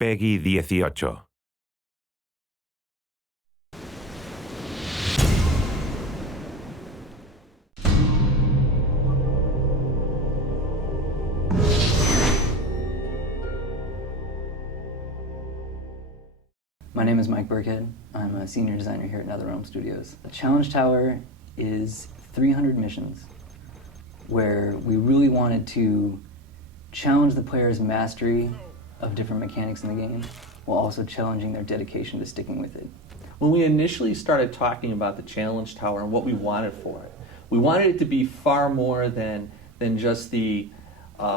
Peggy 18. My name is Mike Burkhead. I'm a senior designer here at NetherRealm Studios. The Challenge Tower is 300 missions where we really wanted to challenge the player's mastery of different mechanics in the game while also challenging their dedication to sticking with it. When we initially started talking about the Challenge Tower and what we wanted for it, we wanted it to be far more than just the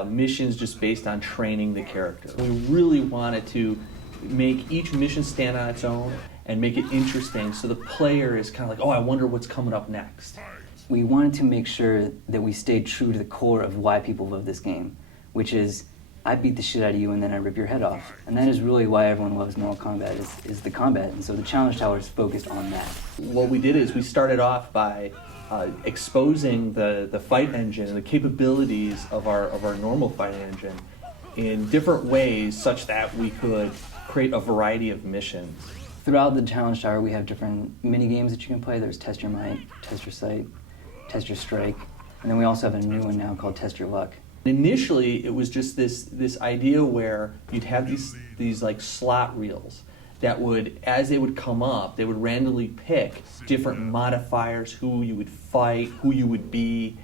missions just based on training the character. We really wanted to make each mission stand on its own and make it interesting so the player is kind of like, oh, I wonder what's coming up next. We wanted to make sure that we stayed true to the core of why people love this game, which is, I beat the shit out of you and then I rip your head off. And that is really why everyone loves Mortal Kombat, is the combat. And so the Challenge Tower is focused on that. What we did is we started off by exposing the fight engine and the capabilities of our normal fight engine in different ways such that we could create a variety of missions. Throughout the Challenge Tower, we have different mini games that you can play. There's Test Your Might, Test Your Sight, Test Your Strike, and then we also have a new one now called Test Your Luck. Initially, it was just this idea where you'd have these like slot reels that would, as they would come up, they would randomly pick different modifiers, who you would fight, who you would be.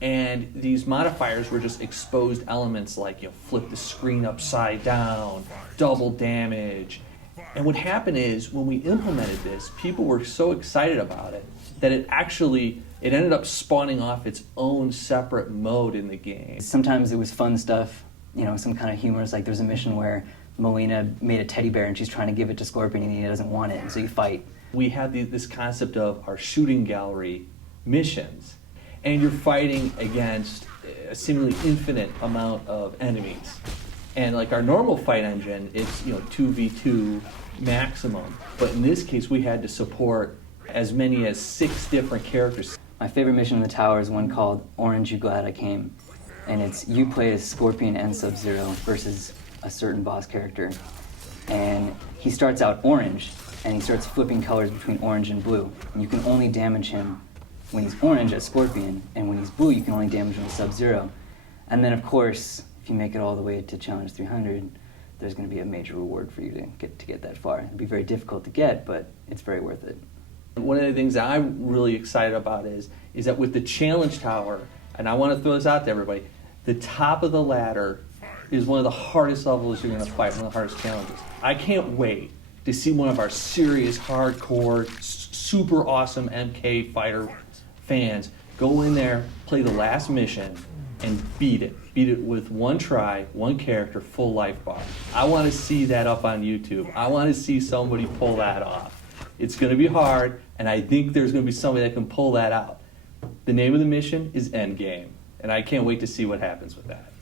And these modifiers were just exposed elements like, flip the screen upside down, double damage. And what happened is, when we implemented this, people were so excited about it that it ended up spawning off its own separate mode in the game. Sometimes it was fun stuff, some kind of humorous, like there's a mission where Melina made a teddy bear and she's trying to give it to Scorpion and he doesn't want it, and so you fight. We had this concept of our shooting gallery missions, and you're fighting against a seemingly infinite amount of enemies. And like our normal fight engine, it's 2v2 maximum. But in this case, we had to support as many as 6 different characters. My favorite mission in the tower is one called Orange, You Glad I Came. And it's you play as Scorpion and Sub-Zero versus a certain boss character. And he starts out orange, and he starts flipping colors between orange and blue. And you can only damage him when he's orange as Scorpion, and when he's blue, you can only damage him with Sub-Zero. And then, of course, if you make it all the way to Challenge 300, there's going to be a major reward for you to get that far. It'll be very difficult to get, but it's very worth it. One of the things that I'm really excited about is that with the Challenge Tower, and I want to throw this out to everybody, the top of the ladder is one of the hardest levels you're going to fight, one of the hardest challenges. I can't wait to see one of our serious, hardcore, super awesome MK fighter fans go in there, play the last mission, and beat it. Beat it with one try, one character, full life bar. I want to see that up on YouTube. I want to see somebody pull that off. It's going to be hard, and I think there's going to be somebody that can pull that out. The name of the mission is Endgame, and I can't wait to see what happens with that.